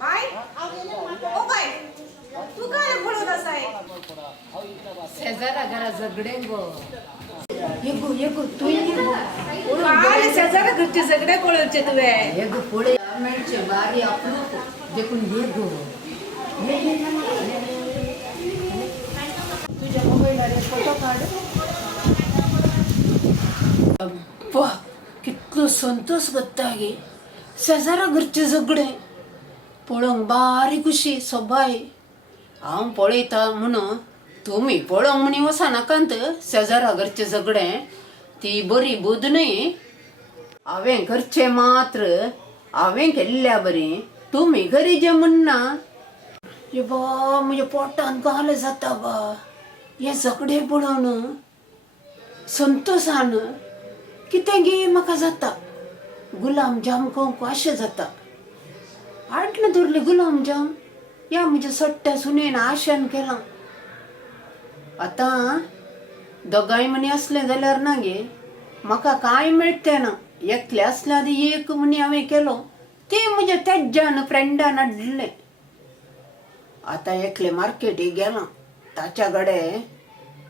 Bye ओ bye तू काय बोलत असाय शेजारा घरा झगडे गो येगो तू येगो काय शेजारा घरचे झगडे कोळचे तुवे येगो पुढे मेळचे बारी आपलो देखून येगो तुझ्या मोबाईलवर फोटो काढ अब्बा कितलो संतोष गत्तागे शेजारा घरचे झगडे पळोवंक बारी खुशी सोबाय हांव पळयता म्हणून तुमी पळोवंक म्हणी वचनाकांत शेजारा घरचे झगडे ती बरी बोध न्ही हांवें घरचे मात्र हांवें केल्ल्या बरें तुमी घरी जे म्हणना ये बा म्हज्या पोटांत घाल जाता बा हे झगडे पळोवन संतोषान कितें गे म्हाका जाता गुलाम जाम खावंक अशें जाता हाडलें धरलें गुलाम जाम या म्हज्या सट्ट्या सुनेन आशान केलां आतां दोगांय मणी असलें जाल्यार ना गे म्हाका कांय मेळटें ना एकलें आसल्यार एक मणी हांवें केलो तें म्हज्या तेज्यान फ्रेंडान हाडलें आतां एकलें मार्केटीक गेलां ताच्या कडेन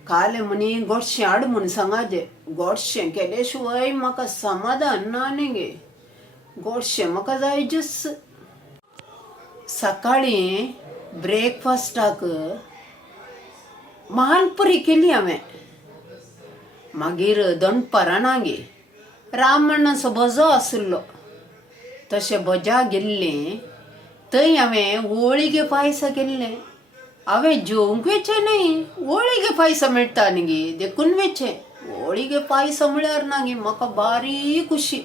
काल मणी गोडशें हाड म्हूण सांगाजे गोडशें केले शिवाय म्हाका समाधान ना न्ही गे गोडशें म्हाका जाय जस सकाळीं ब्रेकफास्टाक मालपुरी केली हांवें मागीर दनपारां ना गे रामणाचो भजो आसलो तशें भजा गेल्लें थंय हांवें ओळिगे पायस केल्लें हांवें जेवंक वेचें न्ही ओळिगे पायस मेळटा न्ही गे देखून वेचें ओळिगे पायस म्हळ्यार ना गे म्हाका बारी खुशी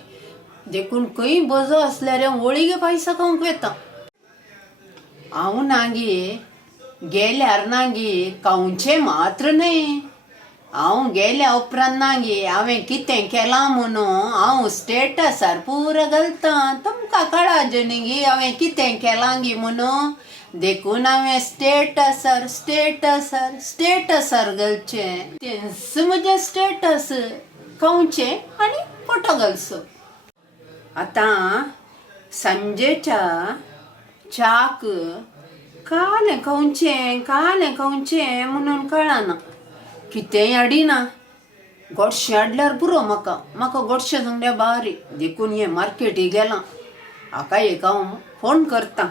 देखून खंय भजो आसल्यार हांव ओळिगे पायस खावंक वेता हांव ना गे गेल्यार ना गे खावचें मात्र न्ही हांव गेल्या उपरांत ना गे हांवें कितें केलां म्हणून हांव स्टेटसार पुरो घालतां तुमकां कळाजे न्ही गे हांवें कितें केलां गे म्हणून देखून हांवें स्टेटसार घालचें तेंच म्हजें स्टेटस खावचें आनी फोटो घालचो आतां सांजेच्या च्याक कालें खावचें म्हणून कळना कितेंय हाडिना गोडशें हाडल्यार पुरो म्हाका गोडशें सांगल्या बारी देखून हें मार्केटीक गेलां हाका एक हांव फोन करतां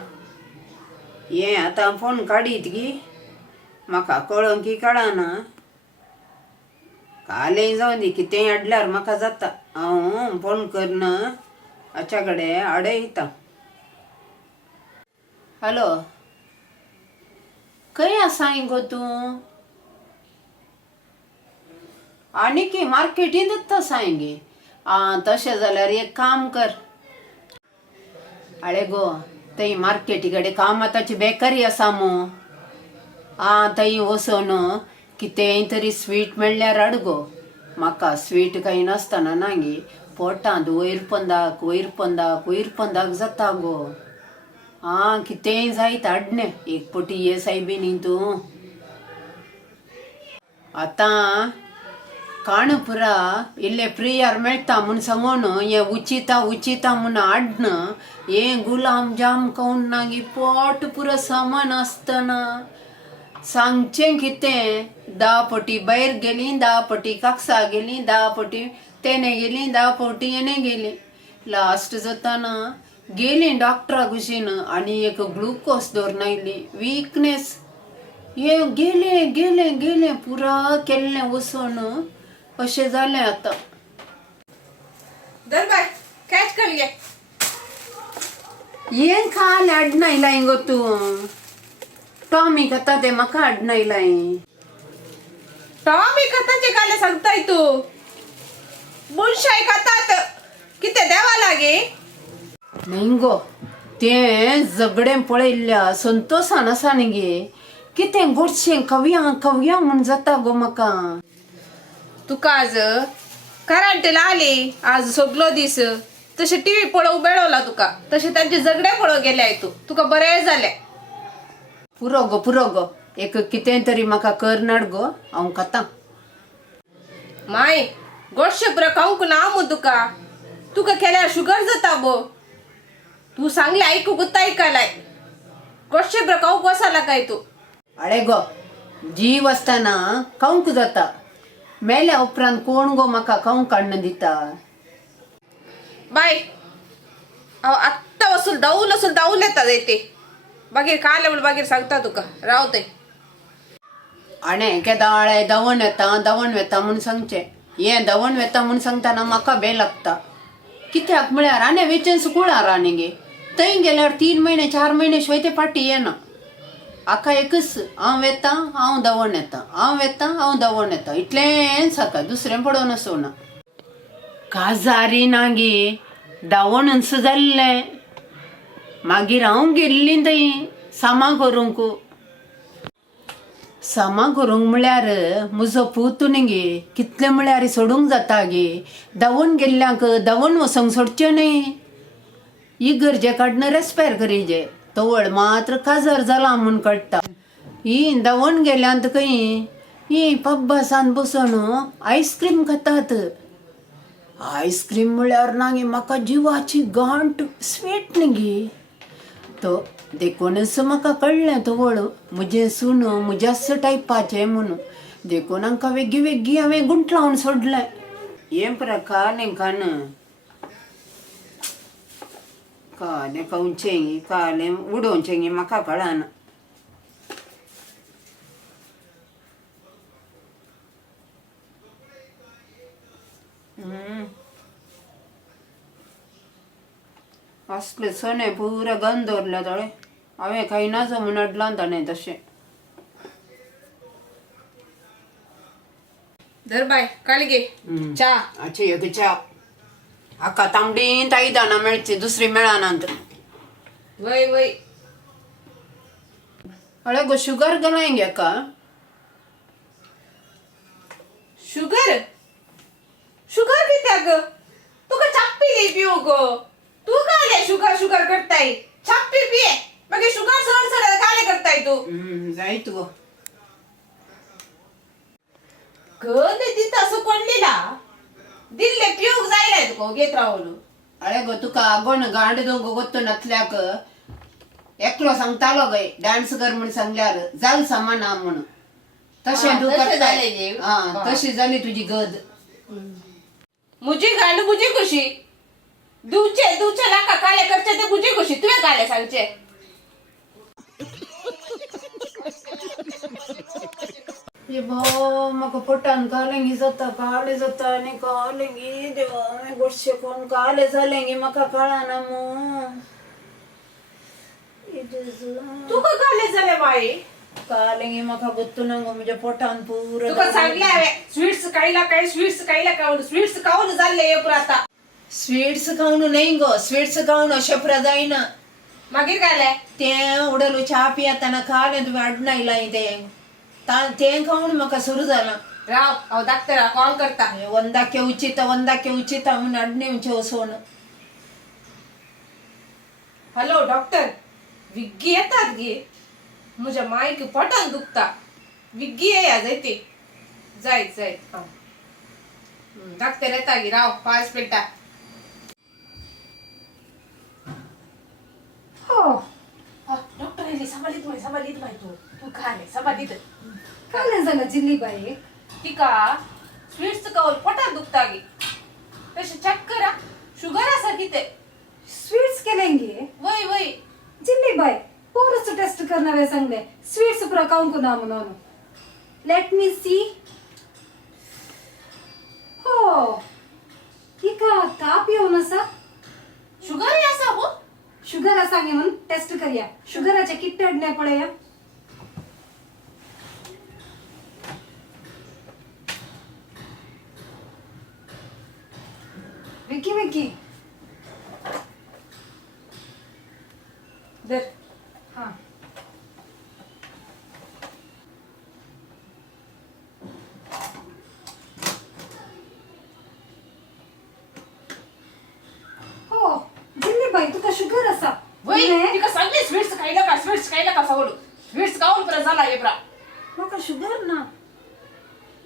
हें आतां फोन काडीत गी म्हाका कळोंक की कळना कालें जावं दी कितेंय हाडल्यार म्हाका जाता हांव फोन करना हाच्या कडेन आडयता हॅलो खंय आसाय गो तूं आनीक मार्केटींत आसाय गे आं तशें जाल्यार एक काम कर आळे गो थंय मार्केटी कडेन कामाताची बेकरी आसा मू आं थंय वचून कितेंय तरी स्वीट मेळ्ळ्यार हाड गो म्हाका स्वीट कांय नासतना ना गे पोटांत वयर जाता गो आं कितेंय जायत हाडणें एक पटी ये सायबी न्ही तूं आतां काणपुरा इल्लें फ्रीयार मेळटा म्हूण सांगून हें उचिता म्हूण हाडन हें गुलाम जाम खावन ना गे पोट पुरो सामान आसतना सांगचें कितें 10 पटी भायर गेलीं 10 पटी काक्सा गेलीं 10 पटी तेणे गेलीं 10 पटी येणे गेलीं लास्ट जाताना गेलीं डॉक्टरा कुशीन आनी एक ग्लुकोज धरून आयली वीकनेस हे गेलें पुरा केल्लें वचून अशें जालें आतां दर बाय कॅच कर गे हें काल हाडनायलाय गो तूं टॉमी खाता तें म्हाका हाडनायलाय टॉमी कथाचे काले सांगताय तू बुलशाय खातात कितें देवा लागे न्ही गो तें झगडें पळयल्ल्या संतोषान आसा न्ही गे कितें गोडशें खावया म्हूण जाता गो म्हाका तुका आज करंट लायली आज सगलो दीस तशें टीव्ही पळोवंक मेळवला तुका तशें तांचे झगडे पळोवंक गेले तुका बरें जालें पुरो गो एक कितें तरी म्हाका करनाड गो हांव खातां माय गोडशें पुरो खावंक ना मू तुका तुका केल्यार शुगर जाता गो. तू सांगले ऐकू गुत्ता ऐकायलाय कशे प्रकाऊक वसाला काय तू. अळे गो जीव असताना खाऊंक जाता, मेल्या उपरांत कोण गो म्हाका खाऊंक काडून दिता. बाय आत्ता वसूल दाऊल येतात येते बागीर काले म्हण बागीर सांगता तुका रावते. आणे केदा आळे दवण येता म्हूण सांगचे. हे दवण येता म्हूण सांगताना म्हाका बे लागता. कित्याक म्हळ्यार आने वेचन्स कुळार आनी गे थंय गेल्यार 3 महिने 4 महिने शिवाय ते पाटी येना. आका एकच हांव येता हांव दवण येता, हांव येता हांव दवण येता, इतलेंच आका, दुसरें पडोन आसोना. काजारी ना गे दवणच जाल्लें. मागीर हांव गेल्ली थंय सामा करूंक. सामा करूंक म्हळ्यार म्हजो पूत न्ही गे कितले म्हळ्यार सोडूंक जाता गे. दवण गेल्ल्यांक दवण वसोंक सोडचें न्ही. ही गरजे काडून रेस्पेर करीजे तवळ मात्र काजार जाला म्हूण कळटा. ही दवण गेल्यांत खंय ही पब्बासान बसून आईस्क्रीम खातात. आईस्क्रीम म्हळ्यार ना गे म्हाका जिवाची गांठ स्वीट न्ही गे. तो देखूनच म्हाका कळ्ळें तवळ म्हजें सून म्हज्याच टायपाचें म्हणून. देखून हांकां वेगळी वेगळी हांवें गुंट लावन सोडलें. हें कालें कालें खावचें कालें उडोवचें म्हाका कळना. असले सणे पुरे गंध दवरले तळे हांवें खायनाच म्हूण अडलां ताणें तशें. धर बाय काळी घे चा. अच्छा एक च्या हाका तांबडी ताई दाना मेळची दुसरी मेळानांत. वय वय अळे गो शुगर गेलाय गे का. शुगर शुगर कित्याक तुका चाप्पी दे पिऊ गो. तू काले शुगर करताय चाप्पी पिये मागीर शुगर सर काले करताय तू. जायत गो गद तिथं असं कोणलीला दिल्ले पिऊक जायलाय तुका घेत रावलो. अळे गो तुका आगोन गांड दोंग गोत्तो नसल्याक एकलो सांगतालो गय डान्स कर म्हूण सांगल्यार जाल सामाना म्हूण. तशें तूं करताय. तशी जाली तुजी गद. मुजी गांड मुजी खुशी दुचे नाका काले करचे ते मुजी खुशी तुवें काले सांगचे. ये भाऊ म्हाका पोटान कालेंगी जाता काले जाता आनी कालेंगी देवा हांवें गोडशे कोण काले जालें गे म्हाका कळना मू. तुका काले जाले बाई कालेंगी म्हाका गोत्तूना गो म्हज्या पोटान पुरो. तुका सांगले हांवें स्वीट्स खायला खाऊन स्वीट्स खाऊन जाल्ले हे पुरा आता. स्वीट्स खावन न्हय गो स्वीट्स खावन अशें जायना. मागीर काले तें उडलो च्या पियेतना कालें तुवें हाडून आयलां तें खावन म्हाका सुरू जालां. राव हांव धाकटेला कॉल करता. वंदाके उचिता म्हणून हाडून येवचें वसोन. हॅलो डॉक्टर विग्गी येतात गे म्हज्या मायक पोटान दुखता. विग्गी येया जायते जायत धाकटे येता गे राव 5 मिनटां. डॉक्टर आयली सांबाळीत माय तू खाले सांबाळीत काय झालं जिल्ली बाई. तिका स्वीट्स खाऊन पोटान दुखता गे तशें चेक करा शुगर आसा कितें. स्वीट्स केलेंगे वय वय जिल्ली बाई पोरच टेस्ट करणारे सांगले स्वीट्स पुरा खाऊंक ना म्हणून. Let me see. हो तिका ताप येऊन असा शुगर आसा हो. शुगर असा म्हणून टेस्ट करूया. शुगराचे किट हाडणे पडया. विकी धर. हा हो जिल्ली बाई तुका शुगर असा. वय तिका सांगले स्वीट्स खायला का सवड स्वीट्स खाऊन पुरा झाला हे पुरा. म्हाका शुगर ना.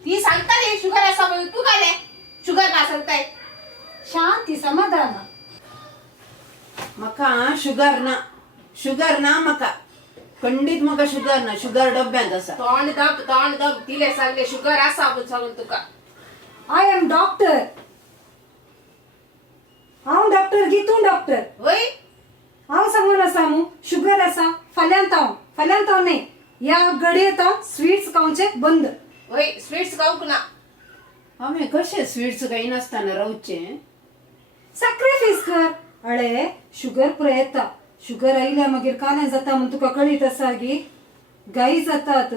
ती सांगता रे शुगर असा म्हणून तू काय शुगर ना सांगताय. शांती समाधान. म्हाका शुगर ना म्हाका खंडीत म्हाका शुगर डब्यांत आसा. तोंड दब तिले सांगले शुगर आसा म्हूण सांगून तुका. I am doctor. हांव डॉक्टर गीतू डॉक्टर. वय हांव सांगून आसा मू शुगर आसा फाल्यांत हांव न्ही ह्या घडयेत हांव स्वीट्स खावचे बंद. वय स्वीट्स खावंक ना. हांवें कशें स्वीट्स काही नासतना रावचें. सॅक्रिफायस कर. अळे शुगर पुरो येता. शुगर आयल्या मागीर कालें जाता म्हूण तुका कळीत आसा गी. गायी जातात,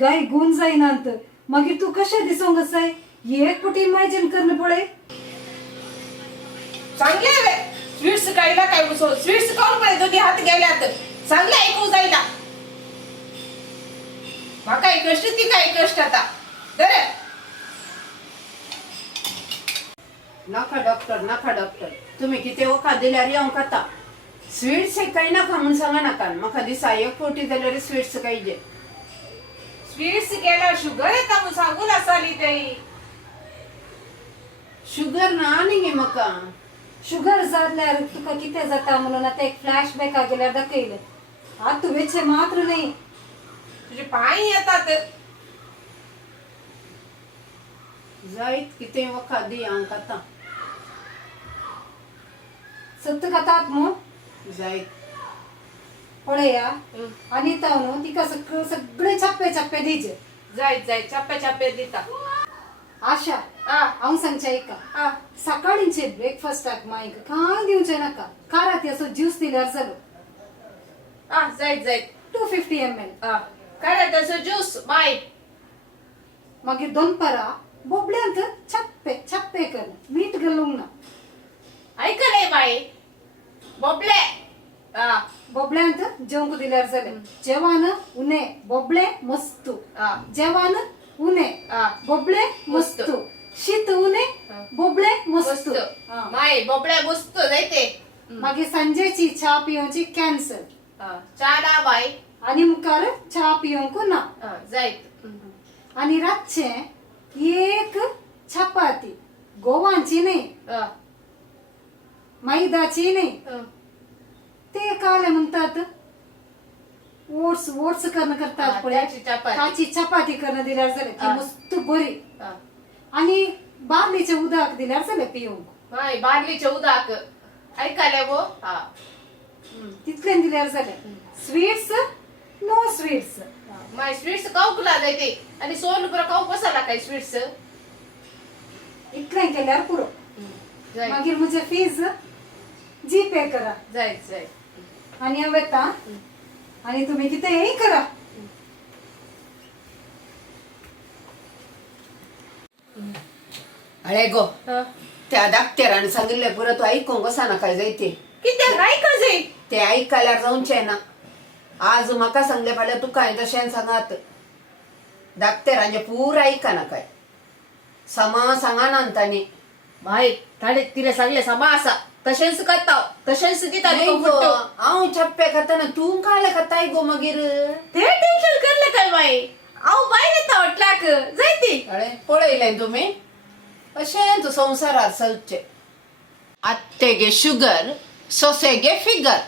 गाय गूण जायनात. मागीर तूं कशें दिसोंक जाय एक पटी इमॅजिन करन पळय. सांगले रे स्वीट्स खायला काय मुसो स्वीट्स खाऊन पळय दोन्ही हात गेल्यात. सांगले ऐकू जायना. म्हाका एक कष्ट ती काय कष्ट आता बरे. नाका डॉक्टर तुम्ही कितें वखद दिल्यार हांव खाता. स्वीट्स काही नाका म्हूण सांगा नाका. म्हाका दिसा एक फावटी जाल्यार स्वीट्स खायचे. स्वीट्स केल्यार शुगर येता म्हूण सांगून आसाली तेई. शुगर ना न्ही गे म्हाका. शुगर जाल्यार तुका कितें जाता म्हणून आतां एक फ्लॅशबॅक गेल्यार दाखयलें. आतां तुवेचे मात्र न्ही तुझे पांय येतात. जायत कितें वखद दी हांव खाता. सत्त खातात मू जायत पळया. आनी ताव न्हू तिका सगळे छप्पे दिजे. जाय चाप्पे दिता. आशा आ हांव सांगचें ऐका. आ सकाळींचे ब्रेकफास्टाक मायक कांय दिवचें नाका. कारात असो ज्यूस दिल्यार जालो. आ जाय 250 ml. आ काय तसं ज्यूस बाय. मागीर दनपारा बोबड्यांत छप्पे कर. मीठ घालूंक ना. ऐकले बाय बोबले. आ बोबड्यांत जेवंक दिल्यार जालें. जेवण उणे बोबडे मस्तू. आ जेवण उणे आ बोबडे मस्तू. शीत उणे बोबडे मस्त मस्तू. माय बोबडे मस्त जायते. मागीर सांजेची च्या पिवची कॅन्सल. चाडा बाय. आनी मुखार च्या पिवंक ना. जायत. आनी रातचे एक चपाती गोवांची न्ही मैदाची न्ही. ते काले म्हणतात ओट्स करणं करतात पळय. त्याची चपाती. ताची चपाती करणं दिल्यार जालें. ती आ. मस्त बरी. आनी बार्लीचे उदक दिल्यार जालें पिवंक. माय बार्लीचे उदक ऐकले गो. हा तितलें दिल्यार जालें. Sweets no sweets. My sweets खावंक ना जायते. आनी सोन पुरो खावंक कसाला काय स्वीट्स. इतलें केल्यार पुरो. मागीर म्हजे फीज जीपे करा. जाय आनी हांव येता. आनी तुमी कितेंय करा. अळे गो त्या धाकटेरान सांगिल्लें पुरो तूं आयकूंक वचना काय जायते. कितें ऐका जाय. ते आयकल्यार जावचें ना. आज म्हाका सांगले फाल्यां तुका हांवें तशें सांगात. धाकटेरांचे पूर आयकना काय. समा सांगाना तांणी. माय ताणे तिला सांगले समा आसा तशेंच करता तशेंच दिता. हांव छप्पे खाताना तूं काले खाताय गो मागीर. ते टेन्शन करले काय माय. हांव भायर येता हॉटलाक जायती. अळे पळयलें तुमी अशें तूं संवसारार चलचें. आत्तेगे शुगर सोसेगे फिगर.